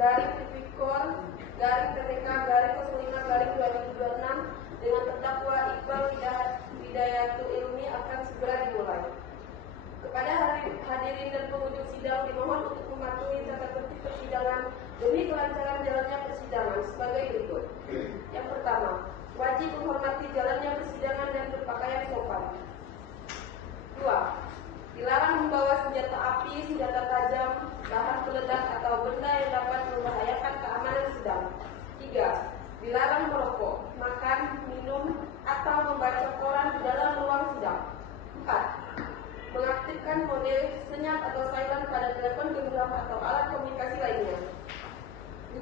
/Tipikor/TPK/05/2026 dengan terdakwa Iqbal Hidayatul Ilmi akan segera dimulai. Kepada hadirin dan pengunjung sidang dimohon untuk mematuhi tata tertib persidangan demi kelancaran jalannya persidangan sebagai berikut. Yang pertama, wajib menghormati jalannya persidangan dan berpakaian sopan. 2. Dilarang membawa senjata api, senjata tajam, bahan peledak atau benda yang dapat membahayakan keamanan sidang. 3. Dilarang merokok, makan, minum, atau membaca koran di dalam ruang sidang. 4. Mengaktifkan mode senyap atau silent pada telepon genggam atau alat komunikasi lainnya.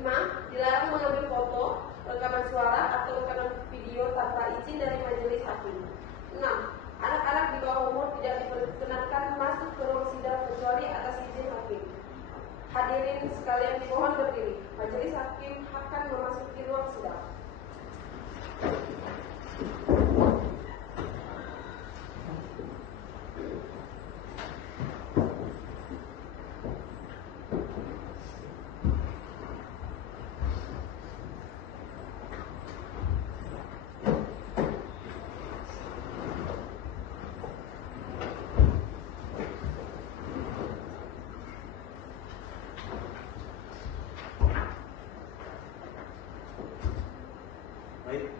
5. Dilarang mengambil foto, rekaman suara, atau rekaman video tanpa izin dari majelis hakim. 6. Anak-anak di bawah umur tidak diperkenankan masuk ke ruang sidang kecuali atas izin hakim. Hadirin sekalian dimohon berdiri. Majelis hakim akan memasuki ruang sidang. Baik,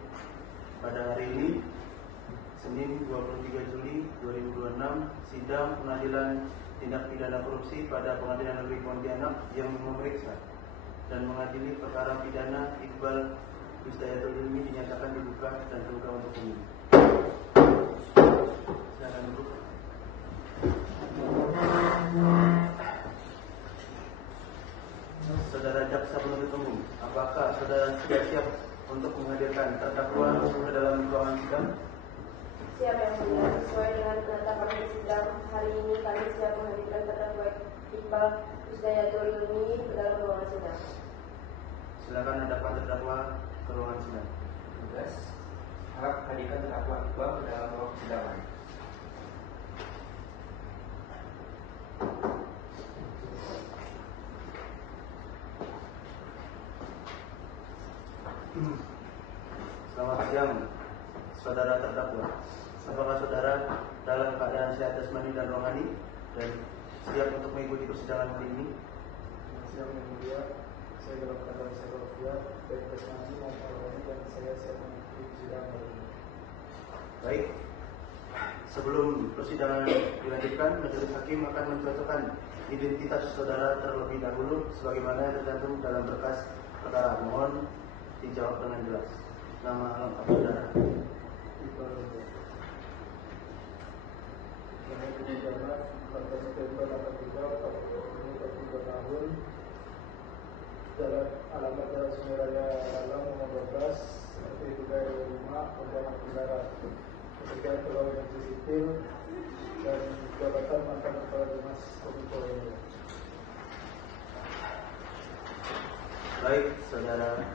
pada hari ini, Senin 23 Juli 2026, sidang pengadilan tindak pidana korupsi pada Pengadilan Negeri Pontianak yang memeriksa dan mengadili perkara pidana Iqbal Hidayatul Ilmi dinyatakan dibuka dan terbuka untuk umum. Silakan duduk. Saudara jaksa penuntut umum, apakah saudara sudah siap untuk menghadirkan terdakwa ke dalam ruangan sidang? Siap yang mulia, sesuai dengan penetapan sidang hari ini kami siap menghadirkan terdakwa Iqbal Hidayatul Ilmi ke dalam ruangan sidang. Silakan hadapan terdakwa ke ruangan sidang. Tugas, harap hadirkan terdakwa Iqbal ke dalam ruang persidangan. Selamat siang, saudara terdakwa. Apakah saudara dalam keadaan sehat jasmani dan rohani dan siap untuk mengikuti persidangan hari ini? Siang yang mulia, saya dalam keadaan sehat walafiat, baik jasmani maupun rohani, dan saya siap mengikuti persidangan hari ini. Baik, sebelum persidangan dilanjutkan, majelis hakim akan mencocokkan identitas saudara terlebih dahulu sebagaimana yang tercantum dalam berkas perkara. Mohon dijawab dengan jelas. Nama lengkap saudara. Iqbal lahir di Pontianak 14 September 83, 43 tahun. Jalan alamat Jalan Sungai Raya Alam nomor 12, RT 3 Pontianak Tenggara. Pekerjaan pegawai negeri sipil dan jabatan mantan kepala dinas Kominfo. Baik, saudara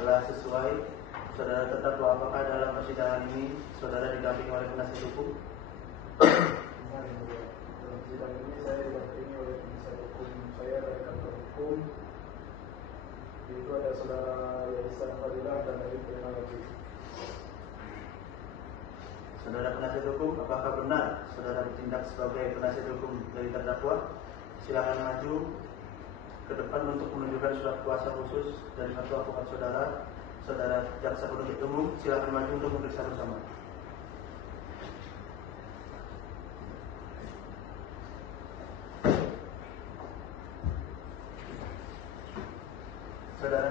telah sesuai. Saudara terdakwa, apakah dalam persidangan ini saudara didampingi oleh penasihat hukum? Benar, yang mulia. Dalam sidang ini saya didampingi oleh penasihat hukum saya dari kantor hukum, yaitu ada saudara Yaisan Fadilah dan dari Kriminologi. Saudara penasihat hukum, apakah benar saudara bertindak sebagai penasihat hukum dari terdakwa? Silakan maju ke depan untuk menunjukkan surat kuasa khusus dari satu advokat saudara. Saudara jaksa penuntut umum, silakan maju untuk memeriksa bersama. Saudara,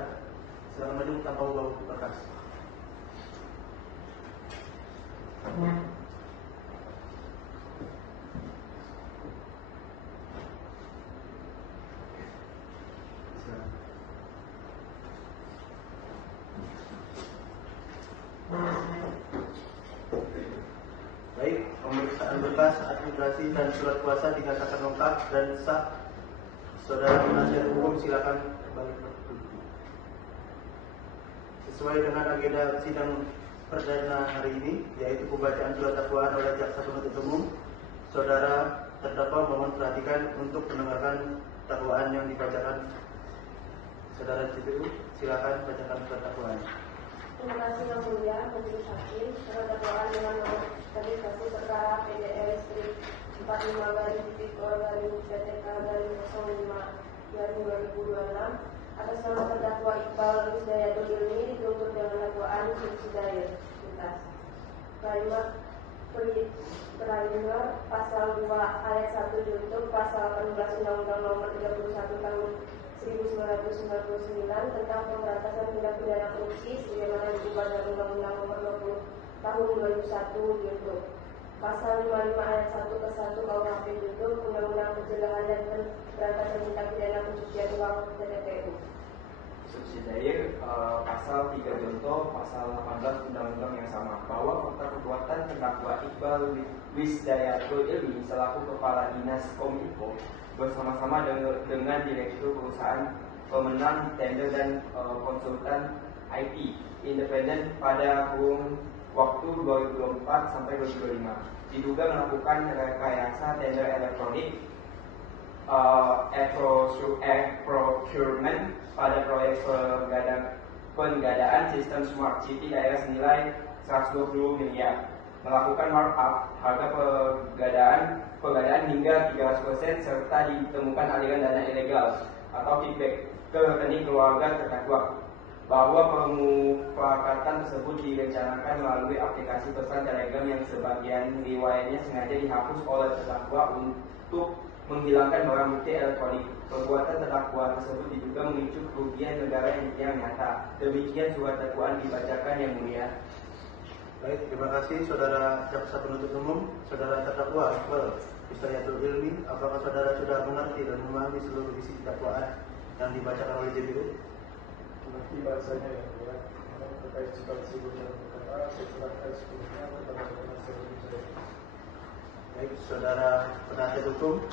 silakan maju tanpa membawa berkas. Baik, pemeriksaan berkas, administrasi dan surat kuasa dinyatakan lengkap dan sah. Saudara penasihat hukum silakan kembali berduduk. Sesuai dengan agenda sidang perdana hari ini, yaitu pembacaan surat dakwaan oleh jaksa penuntut umum, saudara terdakwa mohon perhatikan untuk mendengarkan dakwaan yang dibacakan Saudara CPU, silakan bacakan surat dakwaan. Terima kasih Yang Mulia Majelis Hakim. Surat dakwaan dengan nomor registrasi perkara PDL strip 45/PTK/PTK/05/2026 atas nama terdakwa Iqbal Wisdayatul Ilmi dituntut dengan dakwaan subsidiar tuntas. Primer pasal 2 ayat 1 junto pasal 18 Undang-Undang Nomor 31 Tahun 1999 tentang pemberantasan tindak pidana korupsi sebagaimana diubah dalam Undang-Undang Nomor 20 Tahun 2001 junto pasal 55 ayat 1 ke 1 KUHP junto Undang-Undang Pencegahan dan Pemberantasan Tindak Pidana Pencucian Uang TPPU. Subsidiar pasal 3 contoh pasal 18 undang-undang yang sama bahwa fakta perbuatan terdakwa Iqbal Wisdayatul Ilmi selaku kepala dinas Kominfo bersama-sama dengan direktur perusahaan pemenang tender dan konsultan IT independen pada kurun waktu 2024 sampai 2025 diduga melakukan rekayasa tender elektronik procurement pada proyek penggadaan sistem Smart City daerah senilai 120 miliar, melakukan markup harga penggadaan hingga 300% serta ditemukan aliran dana ilegal atau kickback ke rekening keluarga terdakwa, bahwa pemufakatan tersebut direncanakan melalui aplikasi pesan Telegram yang sebagian riwayatnya sengaja dihapus oleh terdakwa untuk menghilangkan barang bukti elektronik. Perbuatan terdakwa tersebut diduga memicu kerugian negara yang nyata. Demikian surat dakwaan dibacakan Yang Mulia. Baik, terima kasih Saudara Jaksa Penuntut Umum. Saudara terdakwa Iqbal Wisdayatul Ilmi, apakah saudara sudah mengerti dan memahami seluruh isi dakwaan yang dibacakan oleh JPU? Mengerti bahasanya ya, namun terkait substansi bocoran perkara, saya serahkan sepenuhnya kepada penasihat hukum saya. Baik, saudara penasihat hukum,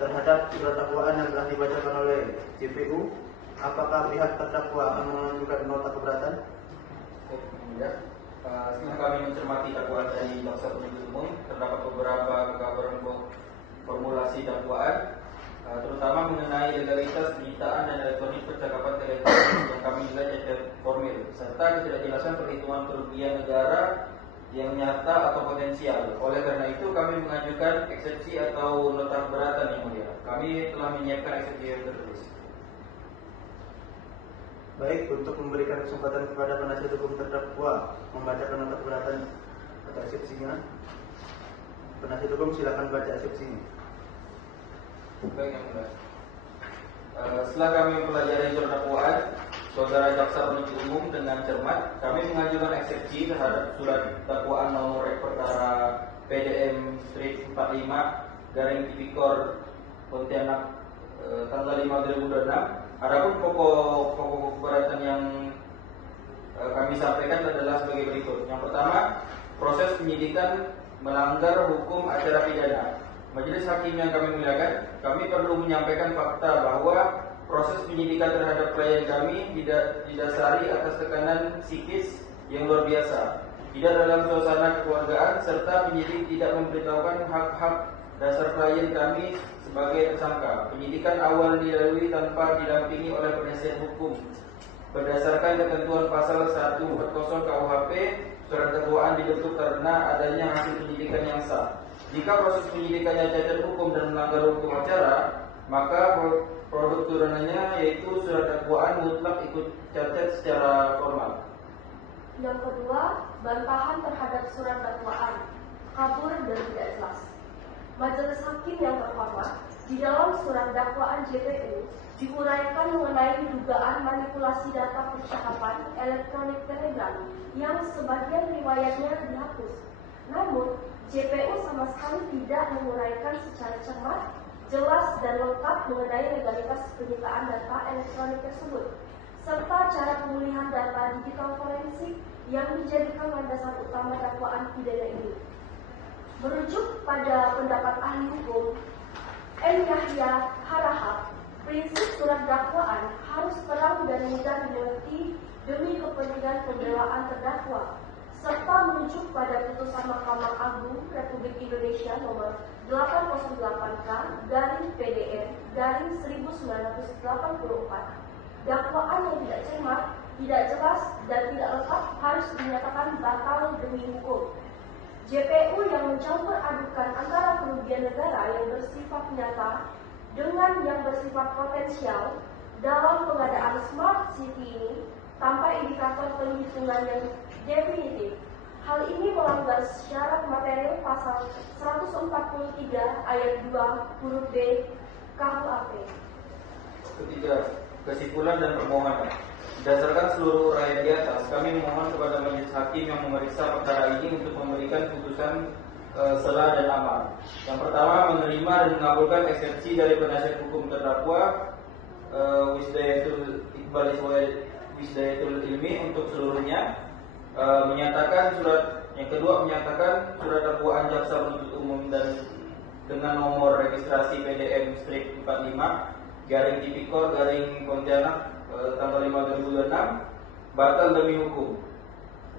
terhadap surat dakwaan yang telah dibacakan oleh JPU, apakah pihak terdakwa akan mengajukan nota keberatan? Ya. Setelah kami mencermati dakwaan dari jaksa penuntut umum, terdapat beberapa kekabaran formulasi dakwaan, terutama mengenai legalitas penyitaan dan elektronik percakapan teleponis yang kami nilai cacat formil, serta ketidakjelasan perhitungan kerugian negara yang nyata atau potensial. Oleh karena itu kami mengajukan eksepsi atau nota keberatan Yang Mulia. Kami telah menyiapkan eksepsi yang tertulis. Baik, untuk memberikan kesempatan kepada penasihat hukum terdakwa membacakan nota keberatan atau eksepsinya, penasihat hukum silakan baca eksepsinya. Baik Yang Mulia. Setelah kami mempelajari surat dakwaan saudara jaksa penuntut umum dengan cermat, kami mengajukan eksepsi terhadap surat dakwaan nomor perkara PDM strip 45 Tipikor Pontianak tanggal 5 2026. Adapun pokok keberatan yang kami sampaikan adalah sebagai berikut. Yang pertama, proses penyidikan melanggar hukum acara pidana. Majelis hakim yang kami muliakan, kami perlu menyampaikan fakta bahwa proses penyidikan terhadap klien kami tidak didasari atas tekanan psikis yang luar biasa, tidak dalam suasana kekeluargaan, serta penyidik tidak memberitahukan hak-hak dasar klien kami sebagai tersangka. Penyidikan awal dilalui tanpa didampingi oleh penasihat hukum. Berdasarkan ketentuan pasal 140 KUHP, surat dakwaan dibentuk karena adanya hasil penyidikan yang sah. Jika proses penyidikannya cacat hukum dan melanggar hukum acara, maka produk turunannya yaitu surat dakwaan mutlak ikut cacat secara formal. Yang kedua, bantahan terhadap surat dakwaan kabur dan tidak jelas. Majelis hakim yang terhormat, di dalam surat dakwaan JPU diuraikan mengenai dugaan manipulasi data percakapan elektronik Telegram yang sebagian riwayatnya dihapus. Namun, JPU sama sekali tidak menguraikan secara cermat, jelas dan lengkap mengenai legalitas penyitaan data elektronik tersebut, serta cara pemulihan data digital forensik yang dijadikan landasan utama dakwaan pidana ini. Merujuk pada pendapat ahli hukum M. Yahya Harahap, prinsip surat dakwaan harus terang dan mudah dimengerti demi kepentingan pembelaan terdakwa, serta merujuk pada putusan Mahkamah Agung Republik Indonesia nomor 808K/PDN/1984 dakwaan yang tidak cermat, tidak jelas, dan tidak lengkap harus dinyatakan batal demi hukum. JPU yang mencampur adukan antara kerugian negara yang bersifat nyata dengan yang bersifat potensial dalam pengadaan smart city ini tanpa indikator penghitungan yang definitif. Hal ini melanggar syarat material pasal 143 ayat 2 huruf B KUHP. Ketiga, kesimpulan dan permohonan. Berdasarkan seluruh uraian di atas, kami memohon kepada majelis hakim yang memeriksa perkara ini untuk memberikan putusan sela dan aman. Yang pertama, menerima dan mengabulkan eksepsi dari penasihat hukum terdakwa Wisdayatul Iqbal Wisdayatul Ilmi untuk seluruhnya. Yang kedua, menyatakan surat dakwaan jaksa penuntut umum dan dengan nomor registrasi PDM strip 45 garing Tipikor garing Pontianak tanggal 5 2026 batal demi hukum.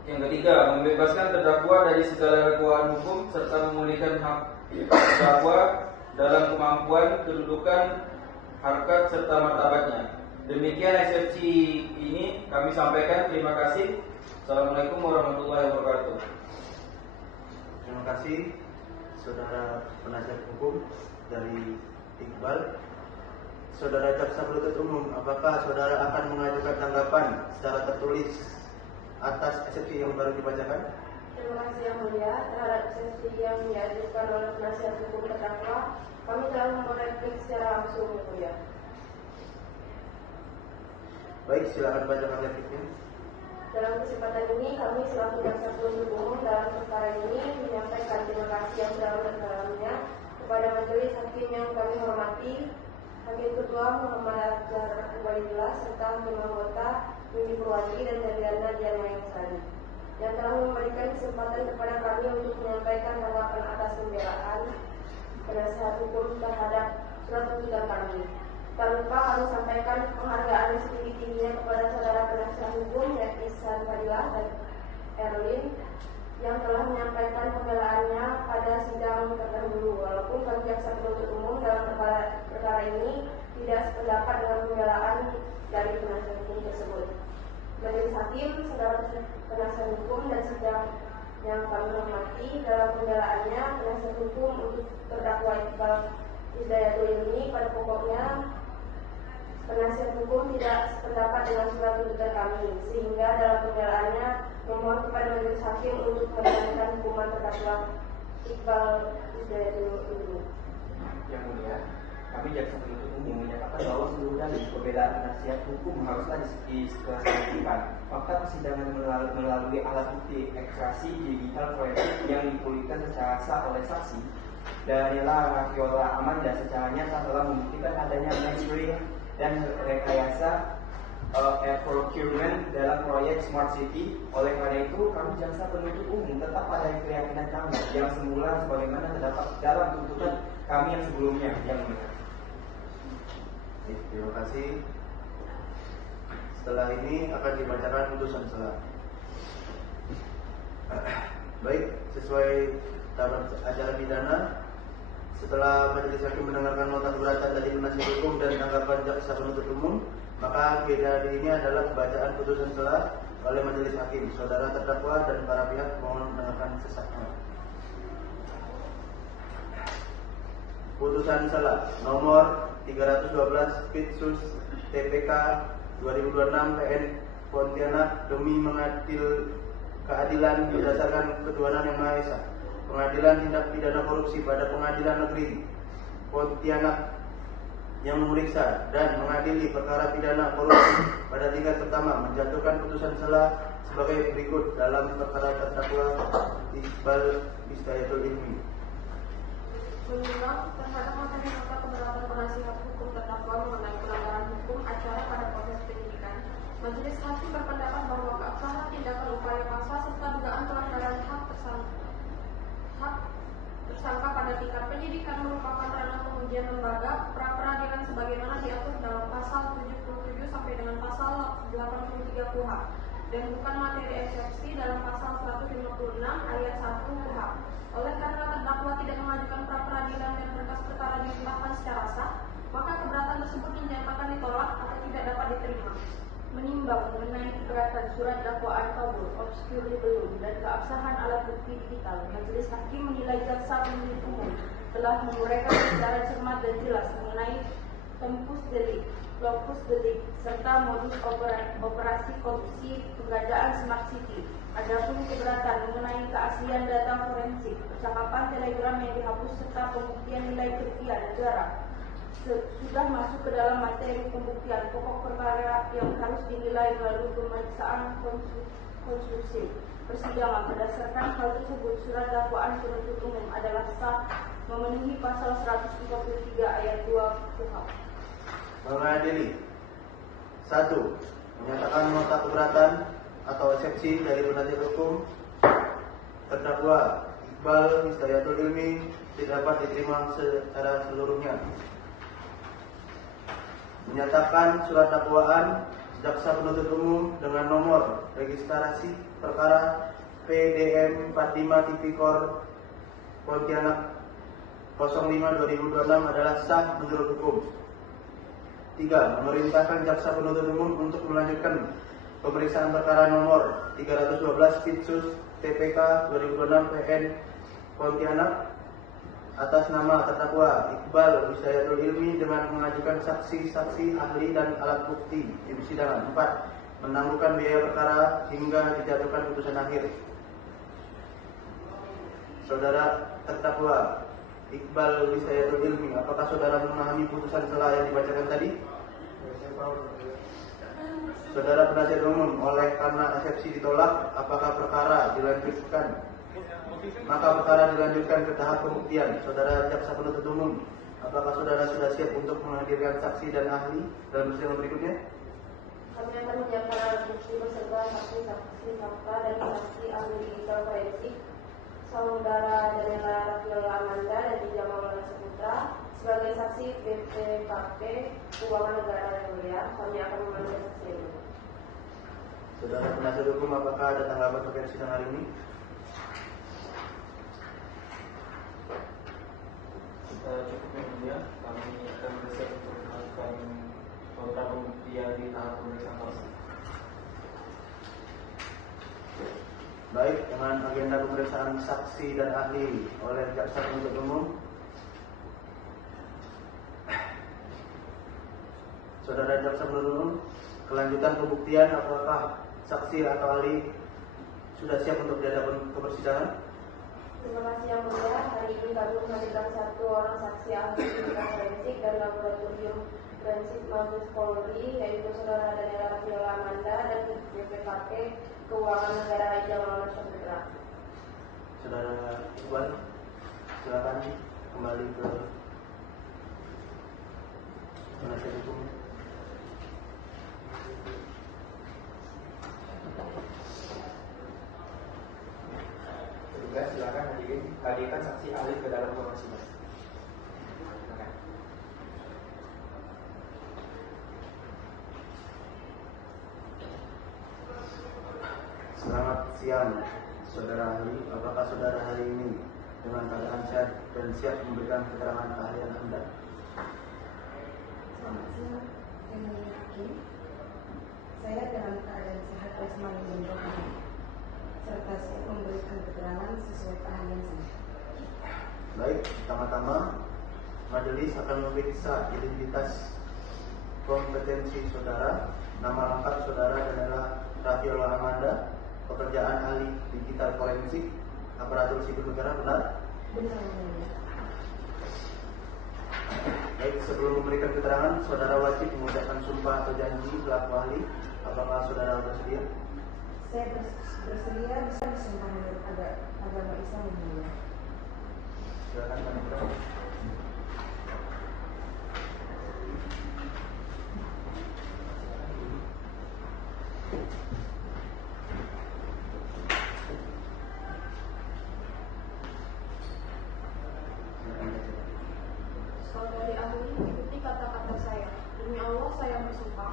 Yang ketiga, membebaskan terdakwa dari segala dakwaan hukum serta memulihkan hak terdakwa dalam kemampuan, kedudukan, harkat serta martabatnya. Demikian eksepsi ini kami sampaikan. Terima kasih. Assalamualaikum warahmatullahi wabarakatuh. Terima kasih saudara penasihat hukum dari Iqbal. Saudara jaksa penuntut umum, apakah saudara akan mengajukan tanggapan secara tertulis atas eksepsi yang baru dibacakan? Terima kasih yang mulia. Terhadap eksepsi yang diajukan oleh penasihat hukum terdakwa, kami telah mereplik secara langsung yang mulia. Baik, silakan bacakan repliknya. Dalam kesempatan ini, kami selaku jaksa penuntut umum dalam perkara ini menyampaikan terima kasih yang sedalam-dalamnya kepada majelis hakim yang kami hormati, Hakim Ketua Muhammad Azhar Ubaidillah serta hakim anggota Mimi Purwati dan Dariana Dian Mayasari yang telah memberikan kesempatan kepada kami untuk menyampaikan tanggapan atas pembelaan penasihat hukum terhadap surat tuntutan kami. Tak lupa kami sampaikan penghargaan yang setinggi-tingginya kepada saudara penasihat hukum yakni San Fadilah dan Erwin yang telah menyampaikan pembelaannya pada sidang terdahulu. Walaupun kami jaksa penuntut umum dalam perkara ini tidak sependapat dengan pembelaan dari penasihat hukum tersebut. Majelis hakim, saudara penasihat hukum dan sidang yang kami hormati, dalam pembelaannya penasihat hukum untuk terdakwa Iqbal Wisdayatul Ilmi pada pokoknya penasihat hukum tidak sependapat dengan surat tuntutan kami, sehingga dalam pembelaannya memohon kepada majelis hakim untuk meringankan hukuman terdakwa Iqbal Wisdayatul Ilmi. Yang mulia, kami jaksa penuntut umum menyatakan bahwa seluruh dalil pembelaan penasihat hukum haruslah disesuaikan. Fakta persidangan melalui alat bukti ekstraksi digital forensik yang dipulihkan secara sah oleh saksi Daniela Rafiola Amanda secara nyata telah membuktikan adanya measuring dan rekayasa procurement dalam proyek Smart City. Oleh karena itu, kami jaksa penuntut umum tetap pada keyakinan kami yang semula sebagaimana terdapat dalam tuntutan kami yang sebelumnya. Yang mulia. Terima kasih. Setelah ini akan dibacakan putusan sela. Baik, sesuai tahapan acara pidana, setelah majelis hakim mendengarkan nota keberatan dari penasihat hukum dan tanggapan jaksa penuntut umum, maka agenda hari ini adalah pembacaan putusan sela oleh majelis hakim. Saudara terdakwa dan para pihak mohon mendengarkan sesaknya. Putusan sela nomor 312 Pitsus TPK 2026 PN Pontianak demi mengadil keadilan berdasarkan ketuhanan yang Maha Esa. Pengadilan Tindak Pidana Korupsi pada Pengadilan Negeri Pontianak yang memeriksa dan mengadili perkara pidana korupsi pada tingkat pertama menjatuhkan putusan sela sebagai berikut dalam perkara terdakwa Iqbal Wisdayatul Ilmi. Menimbang terhadap materi nota keberatan penasihat hukum terdakwa mengenai pelanggaran hukum acara pada proses penyidikan, majelis hakim berpendapat bahwa keabsahan tindakan upaya paksa serta dugaan pelanggaran hak tersangka pada tingkat penyidikan merupakan ranah pengujian lembaga pra-peradilan sebagaimana diatur dalam pasal 77 sampai dengan pasal 83 KUHP dan bukan materi eksepsi dalam pasal 156 ayat 1 KUHP. Oleh karena terdakwa tidak mengajukan pra-peradilan dan berkas perkara dilimpahkan secara sah, maka keberatan tersebut dinyatakan ditolak atau tidak dapat diterima. menimbang mengenai keberatan surat dakwaan kabur, obscure belum, dan keabsahan alat bukti digital, majelis hakim menilai jaksa penuntut umum telah menguraikan secara cermat dan jelas mengenai tempus delik, locus delik, serta modus operasi korupsi penggandaan Smart City. Adapun keberatan mengenai keaslian data forensik, percakapan telegram yang dihapus serta pembuktian nilai kerugian negara sudah masuk ke dalam materi pembuktian pokok perkara yang harus dinilai melalui pemeriksaan konstruksi persidangan. Berdasarkan hal tersebut, surat dakwaan penuntut umum adalah sah memenuhi pasal 133 ayat 2 KUHP. Mengadili 1. Menyatakan nota keberatan atau eksepsi dari penasihat hukum terdakwa Iqbal Hidayatul Ilmi tidak dapat diterima secara seluruhnya. Menyatakan surat dakwaan jaksa penuntut umum dengan nomor registrasi perkara PDM 45 Tipikor Pontianak 05/2026 adalah sah menurut hukum. 3. Memerintahkan jaksa penuntut umum untuk melanjutkan pemeriksaan perkara nomor 312 Pitsus TPK 2026 PN Pontianak atas nama terdakwa Iqbal Hidayatul Ilmi dengan mengajukan saksi-saksi ahli dan alat bukti di persidangan. 4. Menangguhkan biaya perkara hingga dijatuhkan putusan akhir. Saudara terdakwa Iqbal Hidayatul Ilmi, apakah saudara memahami putusan telah yang dibacakan tadi? Saudara penasihat umum, oleh karena eksepsi ditolak, apakah perkara dilanjutkan? Maka perkara dilanjutkan ke tahap pembuktian. Saudara jaksa penuntut umum, apakah saudara sudah siap untuk menghadirkan saksi dan ahli dalam persidangan berikutnya? Kami akan menyiapkan alat bukti beserta saksi-saksi fakta dan saksi ahli digital forensik saudara Daniela Rafiola Amanda dan Ija Maulana Saputra sebagai saksi BPKP Keuangan Negara yang mulia. Kami akan memanggil saksi ini. Saudara penasihat hukum, apakah ada tanggapan terkait sidang hari ini? Cukup yang mulia, kami akan bersiap untuk melakukan beberapa pembuktian di tahap pemeriksaan saksi. Baik, dengan agenda pemeriksaan saksi dan ahli oleh jaksa penuntut umum, saudara jaksa penuntut umum, kelanjutan pembuktian apakah saksi atau ahli sudah siap untuk dihadapkan ke persidangan? Terima kasih yang mulia. Hari ini kami menghadirkan 1 orang saksi ahli digital forensik dari Laboratorium Forensik Mabes Polri, yaitu saudara Daniela Rafiola Amanda dan BPKP Keuangan Negara Ija Maulana Saputra. Saudara Iqbal, silakan kembali ke penasihat hukum. Juga silakan hadirkan saksi ahli ke dalam ruang sidang. Selamat siang, saudara ahli. Apakah saudara hari ini dengan keadaan sehat dan siap memberikan keterangan keahlian Anda? Selamat siang, yang mulia hakim. Saya dalam keadaan sehat jasmani dan rohani, serta siap memberikan keterangan sesuai keahlian saya. Baik, pertama-tama majelis akan memeriksa identitas kompetensi saudara. Nama lengkap saudara adalah Rafiola Amanda, pekerjaan ahli digital forensik, aparatur sipil negara, benar? Benar, yang mulia. Baik, sebelum memberikan keterangan, saudara wajib mengucapkan sumpah atau janji selaku ahli. Apakah saudara bersedia? Saya bersedia bisa bersumpah menurut agama Islam yang mulia. Silakan Pak. Saudari ahli, ikuti kata-kata saya. Demi Allah saya bersumpah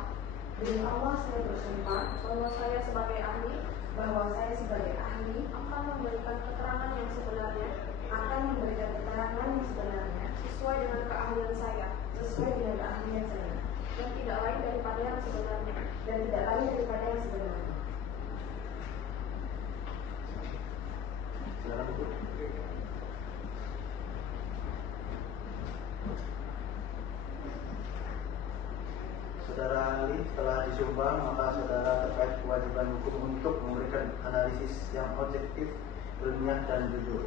Demi Allah saya bersumpah bahwa saya sebagai ahli bahwa saya sebagai ahli akan memberikan keterangan yang sebenarnya akan memberikan keterangan yang sebenarnya sesuai dengan keahlian saya sesuai dengan keahlian saya dan tidak lain daripada yang sebenarnya. dan tidak lain daripada yang sebenarnya. Silakan Bu. Saudara ahli telah disumpah, maka saudara terkait kewajiban hukum untuk memberikan analisis yang objektif, ilmiah, dan jujur.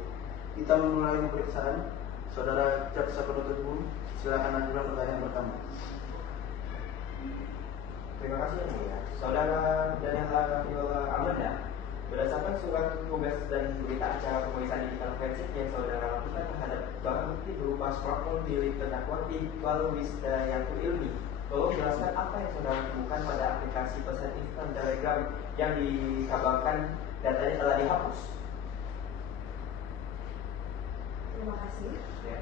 Kita memulai pemeriksaan. Saudara jaksa penuntut umum, silakan ajukan pertanyaan pertama. Terima kasih Yang Mulia. Saudara Daniel Raffiullah Amanda, berdasarkan surat tugas dan berita acara pemeriksaan digital forensik yang saudara lakukan terhadap barang bukti berupa smartphone milik terdakwa Iqbal Wisdayanto Ilmi, tolong jelaskan apa yang saudara temukan pada aplikasi pesan instan Telegram yang dikabarkan datanya telah dihapus. Terima kasih. Ya.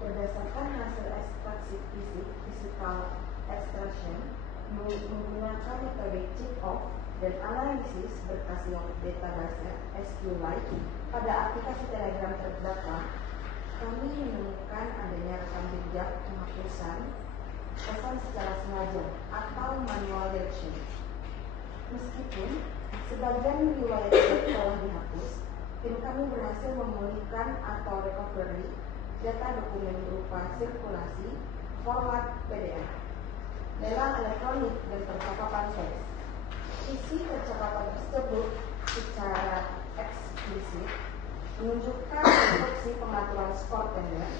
Berdasarkan hasil ekstraksi fisik physical extraction menggunakan metode chip off dan analisis berkas log database SQLite pada aplikasi Telegram terdakwa, kami menemukan adanya rekam jejak penghapusan pesan secara sengaja atau manual deletion. Meskipun sebagian riwayat chat telah dihapus, tim kami berhasil memulihkan atau recovery data dokumen berupa sirkulasi, format PDF, lelang elektronik, dan percakapan teks. Isi percakapan tersebut secara eksplisit menunjukkan instruksi pengaturan skor tender,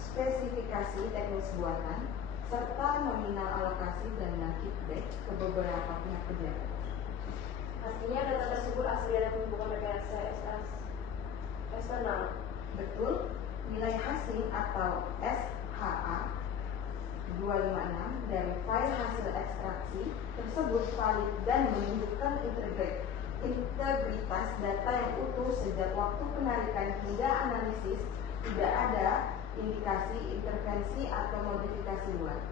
spesifikasi teknis buatan, serta nominal alokasi dana kickback ke beberapa pihak pejabat. Artinya data tersebut asli dari pembukaan rekayasa eksternal. Betul, nilai hasil atau SHA 256 dari file hasil ekstraksi tersebut valid dan menunjukkan integritas data yang utuh sejak waktu penarikan hingga analisis. Tidak ada indikasi intervensi atau modifikasi luar.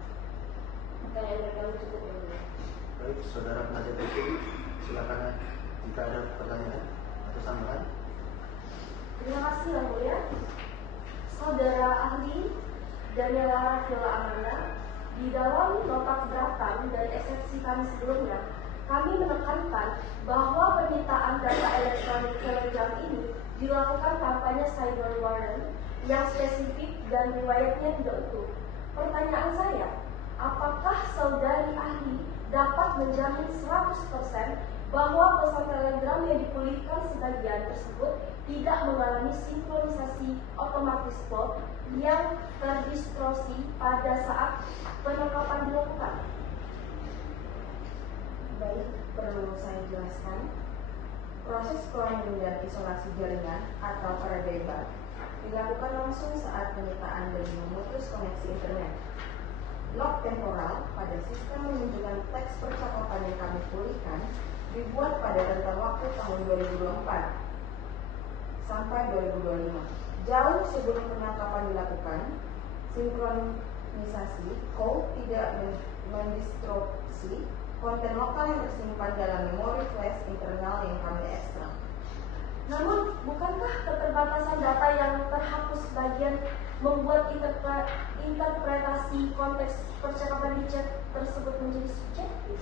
Pertanyaan dari kami cukup ya. Baik, saudara penasihat hukum, silakan jika ada pertanyaan atau sanggahan. Terima kasih Yang Mulia. Saudara ahli Daniel Raffiullah Amanda, di dalam nota keberatan dan eksepsi kami sebelumnya, kami menekankan bahwa penyitaan data elektronik Telegram ini dilakukan tanpanya cyber warrant yang spesifik dan riwayatnya tidak utuh. Pertanyaan saya, apakah saudari ahli dapat menjamin 100% bahwa pesan Telegram yang dipulihkan sebagian tersebut tidak mengalami sinkronisasi otomatis bot yang terdistorsi pada saat penangkapan dilakukan? Baik, perlu saya jelaskan. Proses cloning dan isolasi jaringan atau RDBA dilakukan langsung saat penyitaan dan memutus koneksi internet. Log temporal pada sistem menunjukkan teks percakapan yang kami pulihkan dibuat pada rentang waktu tahun 2024 sampai 2025. Jauh sebelum penangkapan dilakukan, sinkronisasi code tidak mendistrupsi konten lokal yang tersimpan dalam memori flash internal yang kami ekstrak. Namun, bukankah keterbatasan data yang terhapus sebagian membuat interpretasi konteks percakapan di chat tersebut menjadi subjektif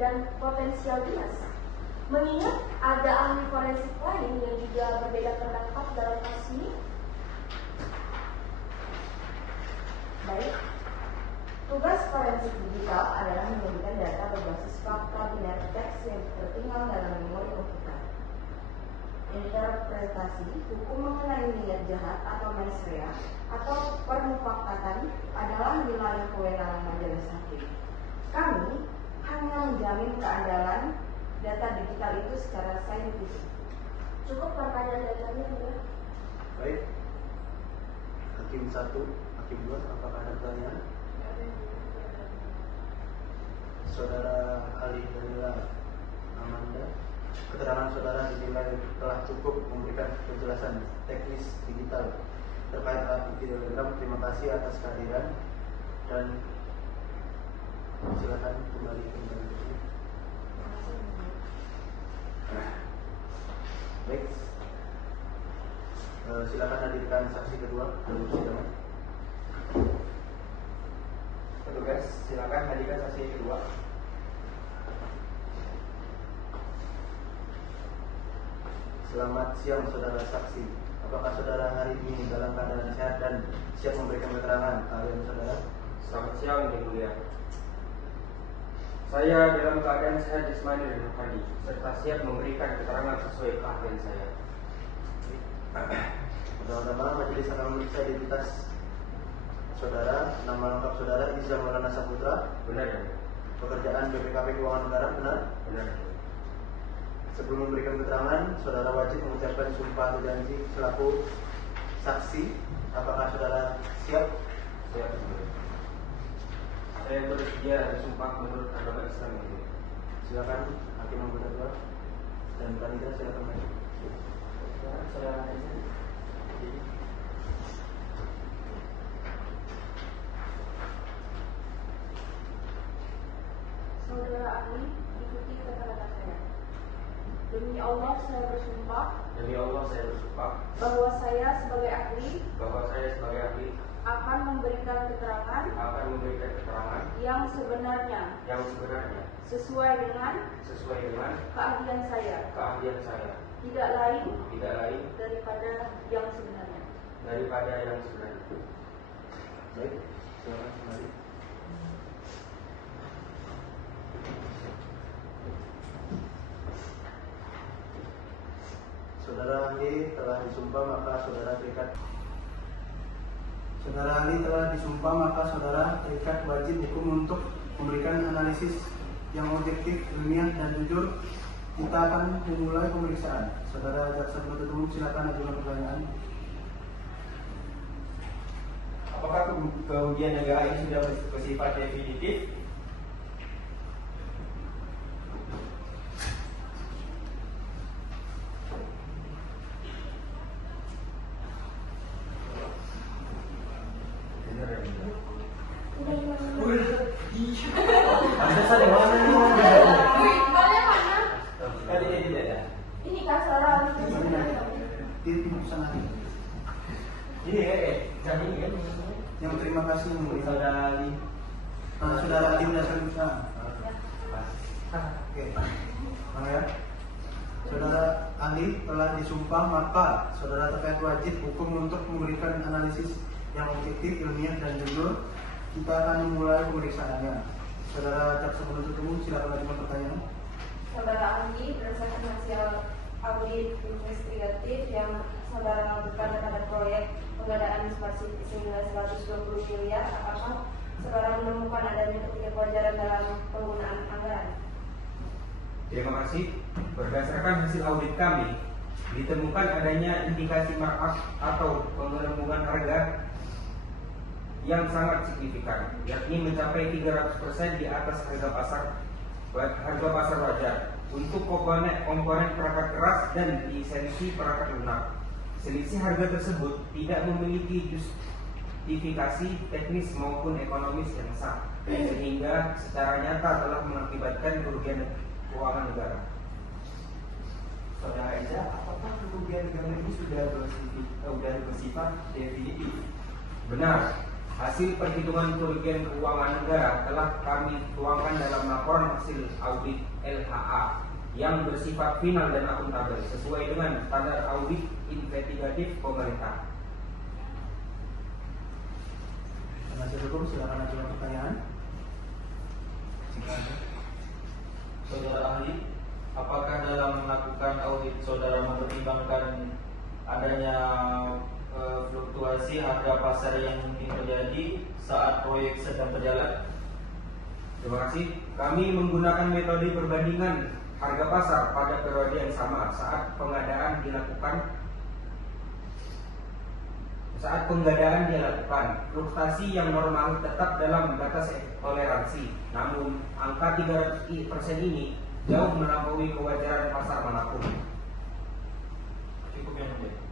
dan potensial bias? Mengingat ada ahli forensik lain yang juga berbeda pendapat dalam kasus ini. Baik, tugas forensik digital adalah menjadikan data berbasis fakta biner teks yang tertinggal dalam memori komputer. Interpretasi hukum mengenai niat jahat atau mens rea atau permufakatan adalah wilayah kewenangan majelis hakim. Kami hanya menjamin keandalan data digital itu secara saintifik. Cukup pertanyaan dari kami, ya. Baik, Hakim 1, Hakim 2, apakah ada pertanyaan? Saudara ahli Daniel Amanda, keterangan saudara dinilai telah cukup memberikan penjelasan teknis digital terkait alat bukti Telegram. Terima kasih atas kehadiran dan silakan kembali ke tempat. Baik, silakan hadirkan saksi kedua dalam persidangan. Petugas, silakan. Silakan hadirkan saksi yang kedua. Selamat siang saudara saksi. Apakah saudara hari ini dalam keadaan sehat dan siap memberikan keterangan kalian saudara? Selamat siang yang mulia. Saya dalam keadaan sehat jasmani dan rohani serta siap memberikan keterangan sesuai keahlian saya. Pertama-tama majelis akan memeriksa identitas saudara. Nama lengkap saudara Iza Maulana Saputra. Benar ya? Pekerjaan BPKP Keuangan Negara. Benar? Benar. Sebelum memberikan keterangan, saudara wajib mengucapkan sumpah atau janji selaku saksi. Apakah saudara siap? Siap. Saya bersedia bersumpah menurut agama Islam ini. Silakan hakim anggota dua dan panitia silakan maju. Saudara Saudara ahli, ikuti kata-kata saya. Demi Allah saya bersumpah Demi Allah saya bersumpah bahwa saya sebagai ahli akan memberikan keterangan yang sebenarnya sesuai dengan keahlian saya, tidak lain daripada yang sebenarnya. Baik, silakan kembali. Saudara ahli telah disumpah maka saudara terikat wajib hukum untuk memberikan analisis yang objektif, ilmiah dan jujur. Kita akan memulai pemeriksaan. Saudara jaksa penuntut umum silakan ajukan pertanyaan. Apakah kerugian negara ini sudah bersifat definitif? Ini kan saudara Yang terima kasih saudara Ali. Saudara Ali berdasarkan usaha. Oke, ya. Saudara Ali telah disumpah maka saudara terkait wajib hukum untuk memberikan analisis yang objektif, ilmiah dan jujur. Kita akan memulai pemeriksaannya. Saudara jaksa penuntut umum silakan ajukan pertanyaan. Saudara ahli, berdasarkan hasil audit investigatif yang saudara lakukan terhadap proyek pengadaan Smart City senilai 120 miliar, apakah saudara menemukan adanya ketidakwajaran dalam penggunaan anggaran? Terima kasih. Berdasarkan hasil audit kami, ditemukan adanya indikasi markup atau pengelembungan harga yang sangat signifikan, yakni mencapai 300% di atas harga pasar wajar untuk komponen perangkat keras dan lisensi perangkat lunak. Selisih harga tersebut tidak memiliki justifikasi teknis maupun ekonomis yang sah, sehingga secara nyata telah mengakibatkan kerugian keuangan negara. Saudara Eza, apakah kerugian negara ini sudah bersifat definitif? Benar. Hasil perhitungan kerugian keuangan negara telah kami tuangkan dalam laporan hasil audit LHA yang bersifat final dan akuntabel sesuai dengan standar audit investigatif pemerintah. Penasihat hukum silakan ajukan pertanyaan. Saudara ahli, apakah dalam melakukan audit saudara mempertimbangkan adanya fluktuasi harga pasar yang mungkin terjadi saat proyek sedang berjalan? Terima kasih. Kami menggunakan metode perbandingan harga pasar pada periode yang sama saat pengadaan dilakukan. Fluktuasi yang normal tetap dalam batas toleransi. Namun, angka 300% ini jauh melampaui kewajaran pasar manapun. Cukup yang mulia.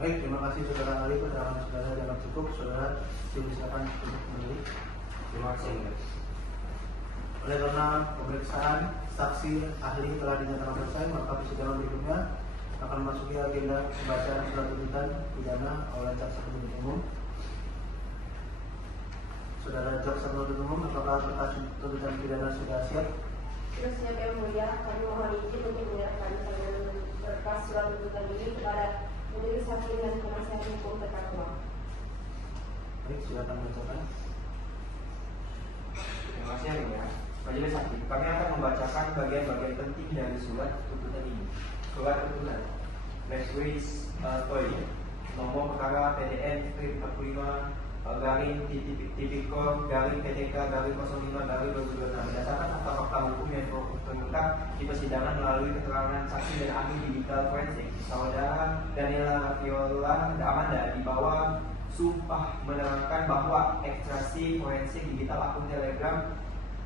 Baik, terima kasih saudara Ali. Keterangan saudara dalam cukup. Saudara silakan untuk memilih. Terima kasih. Oleh karena pemeriksaan saksi ahli telah dinyatakan selesai, maka persidangan berikutnya akan memasuki agenda pembacaan surat tuntutan pidana oleh jaksa penuntut umum. Saudara jaksa penuntut umum, apakah berkas tuntutan pidana sudah siap? Sudah siap yang mulia, kami mohon izin untuk menyerahkan berkas surat tuntutan ini kepada majelis hakim dan penasihat hukum terdakwa. Baik, silakan bacakan. Terima kasih yang mulia. Majelis hakim, kami akan membacakan bagian-bagian penting dari surat tuntutan ini. Surat tuntutan Maxwis Toy nomor perkara PDN 45 garing tipikor garing PTK garing 05 garing 2026 berdasarkan fakta-fakta hukum yang terungkap di persidangan melalui keterangan saksi dan ahli digital forensik saudara Daniela Viola Amanda di bawah sumpah menerangkan bahwa ekstraksi forensik digital akun Telegram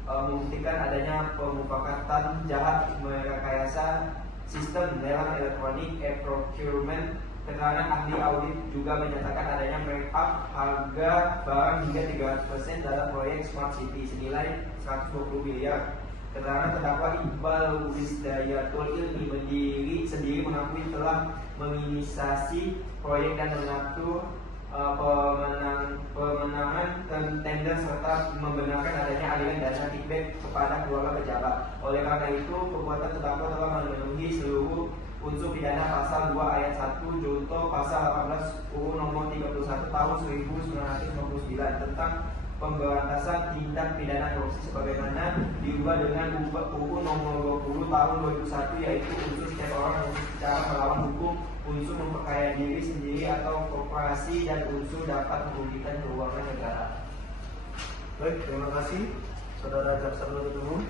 membuktikan adanya pemufakatan jahat merekayasa sistem lelang elektronik e-procurement. Keterangan ahli audit juga menyatakan adanya markup harga barang hingga 300% dalam proyek Smart City senilai 120 miliar. Keterangan terdakwa Iqbal Wisdayatul Ilmi sendiri mengakui telah menginisiasi proyek dan mengatur pemenangan tender serta membenarkan adanya aliran dana kickback kepada keluarga pejabat. Oleh karena itu, perbuatan terdakwa telah memenuhi seluruh unsur pidana pasal 2 ayat 1 junto pasal 18 UU nomor 31 tahun 1999 tentang pemberantasan tindak pidana korupsi sebagaimana diubah dengan UU nomor 20 tahun 2001 yaitu unsur setiap orang yang secara melawan hukum, unsur memperkaya diri sendiri atau korporasi, dan unsur dapat merugikan keuangan negara. Baik, terima kasih saudara jaksa penuntut umum.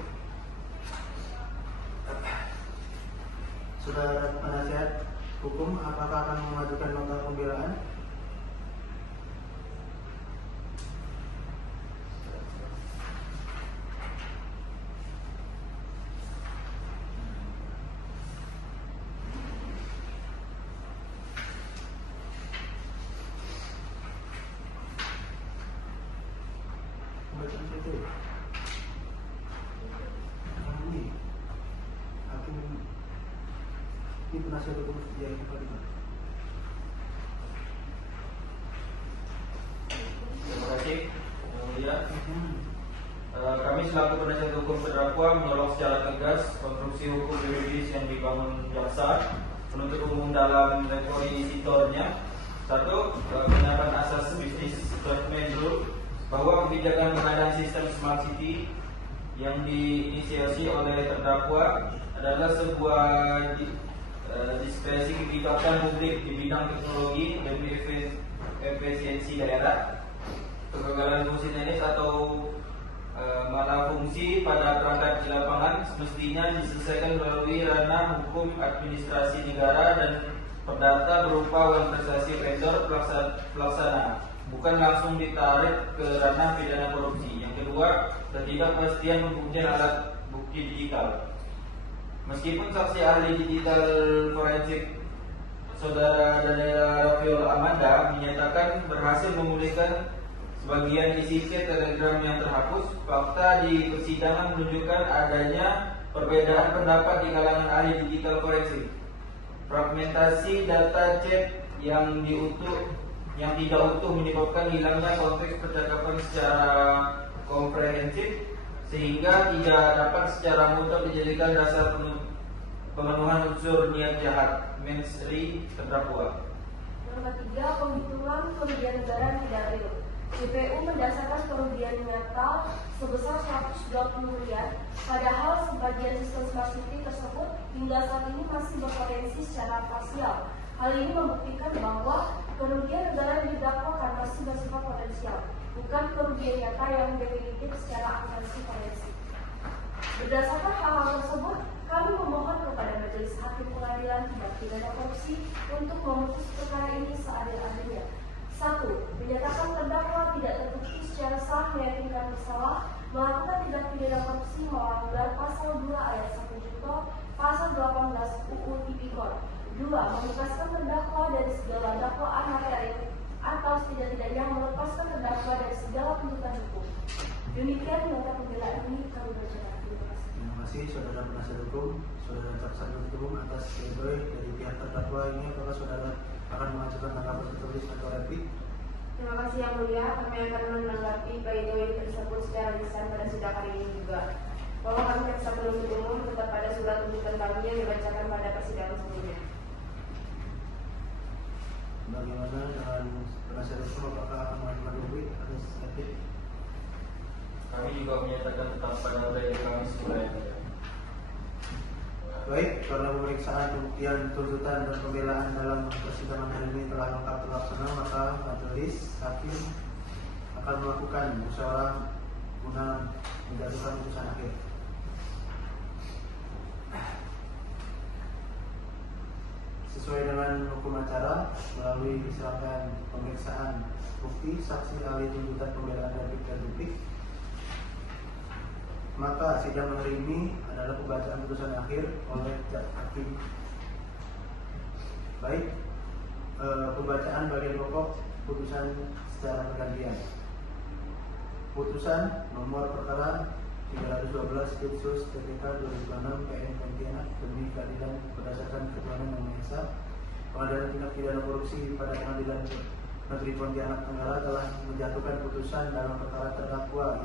Saudara penasihat hukum, apakah akan mengajukan nota pembelaan? Ini penasihat hukum yang kedua. Terima kasih, Yang Mulia. Kami selaku penasihat hukum terdakwa menolak secara tegas konstruksi hukum juridis yang dibangun jaksa penuntut umum dalam requisitornya. Satu, penerapan asas bisnis judgment rule bahwa kebijakan pengadaan sistem Smart City yang diinisiasi oleh terdakwa adalah sebuah diskresi kebijakan publik di bidang teknologi demi efisiensi daerah. Kegagalan fungsi teknis atau malah fungsi pada perangkat di lapangan semestinya diselesaikan melalui ranah hukum administrasi negara dan perdata berupa uang prestasi vendor pelaksana, bukan langsung ditarik ke ranah pidana korupsi. Yang kedua, ketidakpastian pembuktian alat bukti digital. Meskipun saksi ahli digital forensik saudara Daniela Viola Amanda menyatakan berhasil memulihkan sebagian isi chat Telegram yang terhapus, fakta di persidangan menunjukkan adanya perbedaan pendapat di kalangan ahli digital forensik. Fragmentasi data chat yang tidak utuh menyebabkan hilangnya konteks percakapan secara komprehensif, sehingga tidak dapat secara mutlak dijadikan dasar pemenuhan unsur niat jahat mensri terdakwa. Nomor 3, penghitungan kerugian negara tidak real. JPU mendasarkan kerugian nyata sebesar 120 miliar, padahal sebagian sistem Smart City tersebut hingga saat ini masih berpotensi secara parsial. Hal ini membuktikan bahwa kerugian negara yang didakwakan masih bersifat potensial, bukan kerugian nyata yang definitif secara akuntansi forensik. Berdasarkan hal-hal tersebut, kami memohon kepada Majelis Hakim Pengadilan Tindak Pidana Korupsi untuk memutus perkara ini seadil-adilnya. 1. Menyatakan terdakwa tidak terbukti secara sah meyakinkan bersalah melakukan tindak pidana korupsi melanggar pasal 2 ayat 1 junto pasal 18 UU Tipikor. 2. Melepaskan terdakwa dari segala dakwaan materi atau setidak-tidaknya melepaskan terdakwa dari segala tuntutan hukum. Demikian nota pembelaan ini kami bacakan. Terima kasih saudara penasihat hukum, saudara jaksa penuntut umum atas pledoi dari pihak terdakwa ini. Apakah saudara akan mengajukan tanggapan tertulis atau replik? Terima kasih Yang Mulia, kami akan menanggapi pledoi tersebut secara lisan pada sidang hari ini juga. Bahwa kami jaksa penuntut umum tetap pada surat tuntutan kami yang dibacakan pada persidangan sebelumnya. Bagaimana dengan penasihat hukum, apakah akan mengajukan publik atas etik? Kami juga menyatakan tetap pada pledoi kami sebenarnya. Baik, karena pemeriksaan pembuktian, tuntutan dan pembelaan dalam persidangan hari ini telah lengkap terlaksana, maka majelis hakim akan melakukan musyawarah guna menjatuhkan putusan akhir. Sesuai dengan hukum acara, melalui serangkaian pemeriksaan bukti, saksi, ahli, tuntutan, pembelaan dan duplik, maka sidang hari ini adalah pembacaan putusan akhir oleh hakim. Baik, pembacaan bagian pokok putusan secara bergantian. Putusan nomor perkara 312 Khusus TPK 2006 PN Pontianak demi keadilan berdasarkan ketuhanan yang Maha Esa, Pengadilan Tindak Pidana Korupsi pada Pengadilan Negeri Pontianak Tenggara telah menjatuhkan putusan dalam perkara terdakwa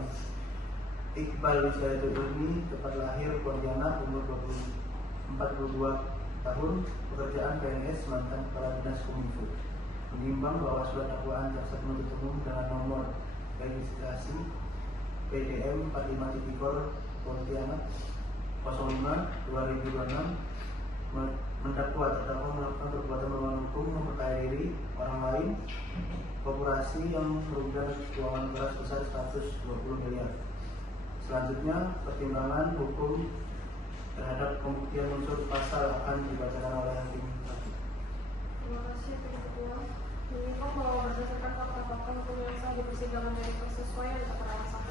Iqbal Wisjayatul Ilmi, tempat lahir Pontianak, umur 42 tahun, pekerjaan PNS, mantan kepala dinas Kominfo, menimbang bahwa surat dakwaan jaksa penuntut umum dengan nomor registrasi PDM 45 Pontianak 05/2026 mendakwa terdakwa melakukan perbuatan melawan hukum, memperkaya diri orang lain, korporasi yang merugikan keuangan negara sebesar 120 miliar. Selanjutnya, pertimbangan hukum terhadap pembuktian unsur pasal akan dibacakan oleh hakim. Terima kasih Ketua. Menyimpang bahwa berdasarkan fakta-fakta hukum yang sah di persidangan dari persesuaian keterangan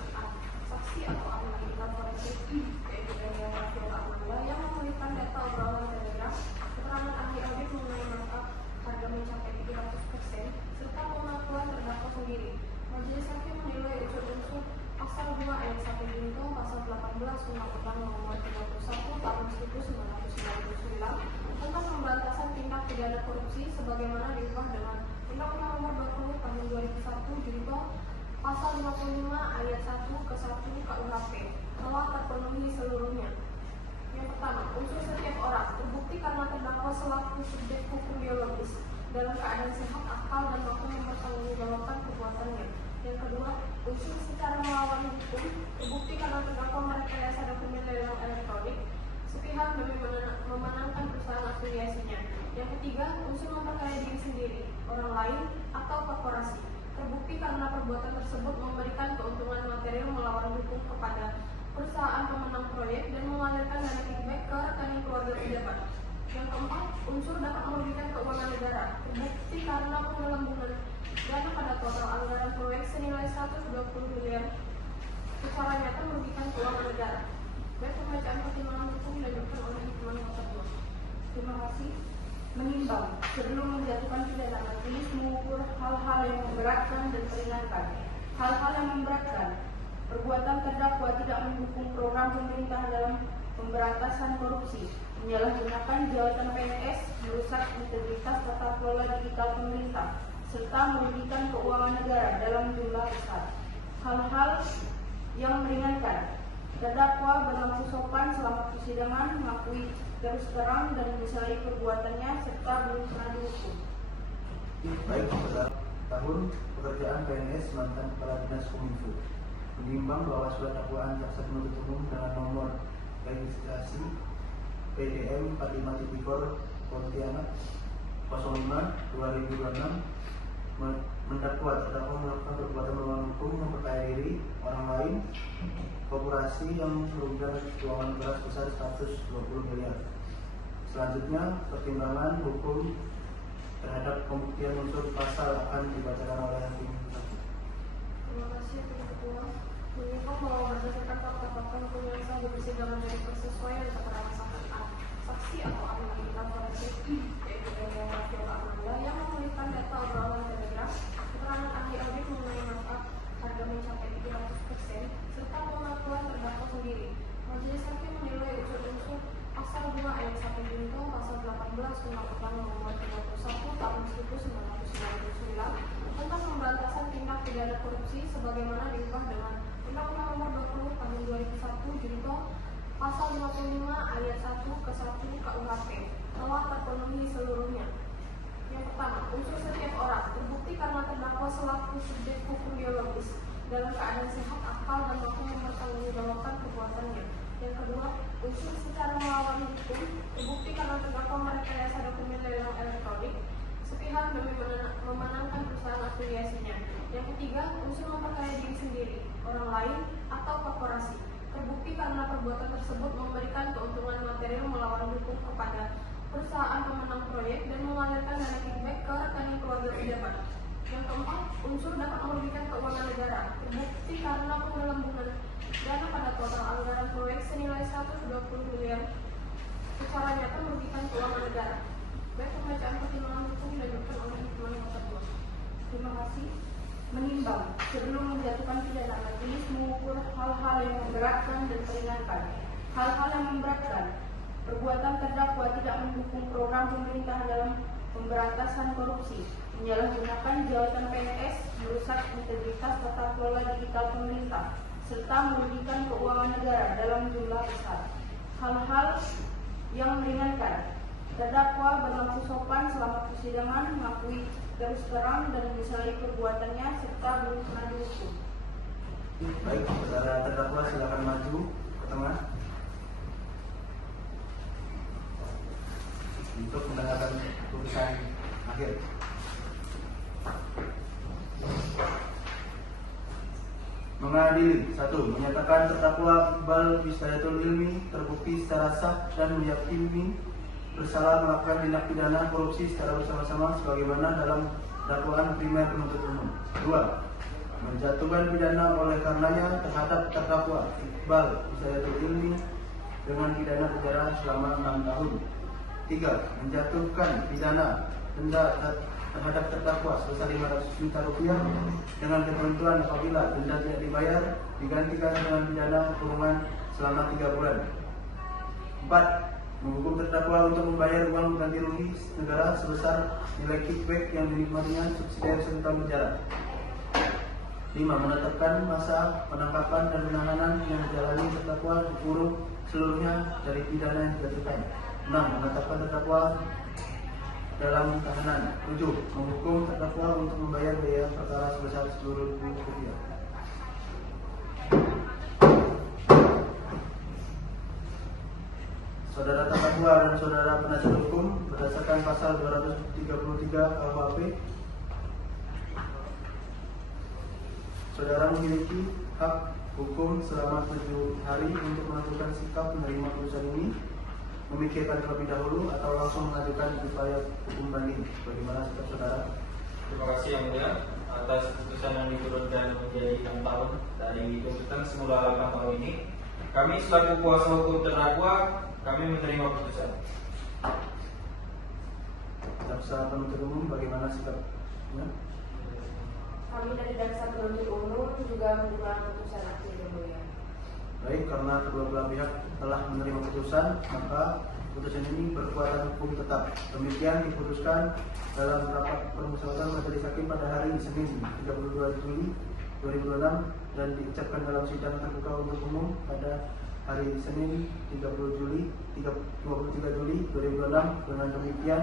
saksi atau ahli digital forensik yaitu Daniel Rafael Amanda yang memberikan data obrolan telegram, keterangan ahli audit mengenai markup harga mencapai 300%, serta pengakuan terdakwa sendiri. Majelis hakim menilai unsur-unsur pasal 2 ayat 1 junto pasal 18 Undang-Undang Nomor 31 Tahun 1999 tentang pemberantasan tindak pidana korupsi sebagaimana diubah dengan Undang-Undang Nomor 20 Tahun 2001 junto pasal 55 ayat 1 ke 1 KUHP telah terpenuhi seluruhnya. Yang pertama, unsur setiap orang terbukti karena terdakwa selaku subjek hukum biologis dalam keadaan sehat akal dan mampu mempertanggungjawabkan perbuatannya. Yang kedua, unsur secara melawan hukum terbukti karena terdakwa merekayasa dokumen lelang elektronik sepihak demi memenangkan perusahaan afiliasinya. Yang ketiga, unsur memperkaya diri sendiri, orang lain, atau korporasi terbukti karena perbuatan tersebut memberikan keuntungan material melawan hukum kepada perusahaan pemenang proyek dan mengalirkan dana kickback ke rekening keluarga pejabat. Yang keempat, unsur dapat merugikan keuangan negara terbukti karena penggelembungan dana pada total anggaran proyek senilai 120 miliar secara nyata merugikan keuangan negara. Baik, pembacaan pertimbangan hukum dilanjutkan oleh Hikman Notario. Terima kasih. Menimbang sebelum menjatuhkan pidana, majelis mengukur hal-hal yang memberatkan dan meringankan. Hal-hal yang memberatkan: perbuatan terdakwa tidak mendukung program pemerintah dalam pemberantasan korupsi, menyalahgunakan jabatan PNS, merusak integritas tata kelola digital pemerintah, serta merugikan keuangan negara dalam jumlah besar. Hal-hal yang meringankan: terdakwa berlaku sopan selama persidangan, mengakui terus terang dan menyesali perbuatannya serta belum pernah dihukum. Baik, tahun pekerjaan PNS, mantan kepala dinas Kominfo, menimbang bahwa surat dakwaan jaksa penuntut umum dengan nomor registrasi PDM 45 Pontianak 05/2026 mendakwa terdakwa melakukan perbuatan melawan hukum, memperkaya diri orang lain, korporasi yang merugikan keuangan negara sebesar 120 miliar. Selanjutnya, pertimbangan hukum terhadap pembuktian unsur pasal akan dibacakan oleh hakim. Terima kasih Ketua. Menyimpang bahwa berdasarkan fakta-fakta hukum yang sah di persidangan dari persesuaian keterangan saksi atau ahli digital forensik yaitu Daniel Rafael Amanda yang memberikan data obrolan telegram, keterangan ahli audit mengenai markup harga mencapai 300%, serta pengakuan terdakwa sendiri. Majelis hakim menilai unsur-unsur pasal 2 ayat 1 junto pasal 18 Undang-Undang Nomor 31 Tahun 1999 tentang pemberantasan tindak pidana korupsi sebagaimana diubah dengan Undang-Undang Nomor 20 Tahun 2001 junto Pasal 55 ayat 1 ke 1 KUHP telah terpenuhi seluruhnya. Yang pertama, unsur setiap orang terbukti karena terdakwa selaku subjek hukum biologis dalam keadaan sehat, akal, dan mampu mempertanggungjawabkan perbuatannya. Yang kedua, unsur secara melawan hukum terbukti karena terdakwa merekayasa dokumen lelang elektronik sepihak demi memenangkan perusahaan afiliasinya. Yang ketiga, unsur memperkaya diri sendiri, orang lain, atau korporasi terbukti karena perbuatan tersebut memberikan keuntungan material melawan hukum kepada perusahaan pemenang proyek dan mengalirkan dana kickback ke rekening keluarga pejabat. Yang keempat, unsur dapat merugikan keuangan negara terbukti karena penggelembungan dana pada total anggaran proyek senilai 120 miliar secara nyata merugikan keuangan negara. Baik, pembacaan pertimbangan hukum dilanjutkan oleh Hikmah yang kedua. Terima kasih. Menimbang, sebelum menjatuhkan pidana, majelis mengukur hal-hal yang memberatkan dan meringankan. Hal-hal yang memberatkan, perbuatan terdakwa tidak mendukung program pemerintah dalam pemberantasan korupsi, menyalahgunakan jabatan PNS, merusak integritas tata kelola digital pemerintah, serta merugikan keuangan negara dalam jumlah besar. Hal-hal yang meringankan, terdakwa berlaku sopan selama persidangan, mengakui terus terang dan menyesali perbuatannya serta belum pernah dihukum. Baik, saudara terdakwa silakan maju ke tengah untuk mendengarkan putusan akhir. Mengadili 1. Menyatakan terdakwa Iqbal Wisdayatul Ilmi terbukti secara sah dan meyakini bersalah melakukan tindak pidana korupsi secara bersama-sama sebagaimana dalam dakwaan primer penuntut umum. 2. Menjatuhkan pidana oleh karenanya terhadap terdakwa Iqbal Wisdayatul Ilmi dengan pidana penjara selama 6 tahun. 3. Menjatuhkan pidana denda terhadap terdakwa sebesar 500 juta rupiah dengan ketentuan apabila denda tidak dibayar digantikan dengan pidana kurungan selama 3 bulan. 4. Menghukum terdakwa untuk membayar uang ganti rugi negara sebesar nilai kickback yang dinikmatinya subsidiar 1 tahun penjara. 5. Menetapkan masa penangkapan dan penahanan yang dijalani terdakwa dikurung seluruhnya dari pidana yang dijatuhkan. 6. Menetapkan terdakwa dalam tahanan. 7. Menghukum terdakwa untuk membayar biaya perkara sebesar Rp10.000. Saudara terdakwa dan saudara penasihat hukum berdasarkan pasal 233 KUHP, saudara memiliki hak hukum selama 7 hari untuk menentukan sikap menerima putusan ini, memikirkan terlebih dahulu atau langsung mengajukan upaya hukum banding. Bagaimana sikap saudara? Terima kasih Yang Mulia atas putusan yang diturunkan menjadi 6 tahun dari tuntutan semula 8 tahun ini. Kami selaku kuasa hukum terdakwa, kami menerima putusan. Jaksa penuntut umum bagaimana sikapnya? Kami dari jaksa penuntut umum juga menerima putusan akhir yang mulia. Baik, karena kedua belah pihak telah menerima putusan, maka putusan ini berkekuatan hukum tetap. Demikian diputuskan dalam rapat permusyawaratan majelis hakim pada hari Senin 32 Juli 2006 dan diucapkan dalam sidang terbuka untuk umum pada hari Senin 23 Juli 2006. Dengan demikian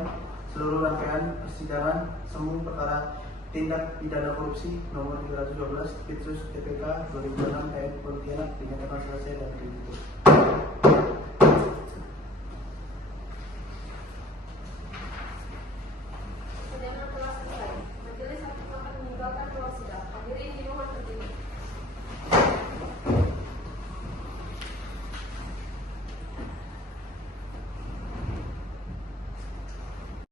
seluruh rangkaian persidangan semu perkara tindak pidana korupsi nomor 312 Pitsus TPK 2006 PN Pontianak dinyatakan selesai dan ditutup.